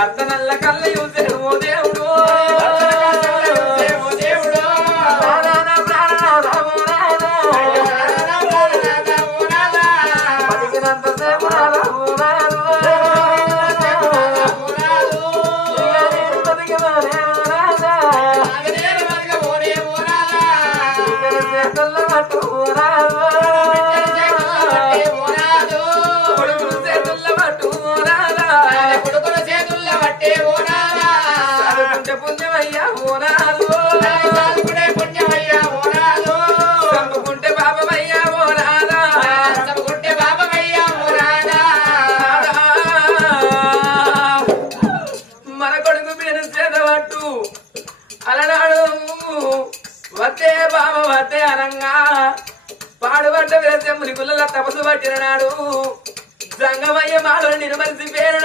భర్త నల్ల కళ్ళ యూసేడు ఓ దేవుడు పాడుబడ్డ విరసెమ్ముని గుళ్ళ తపసు పట్టిన నాడు సంగమయ్య మాలో నిర్మలిసిపోయిన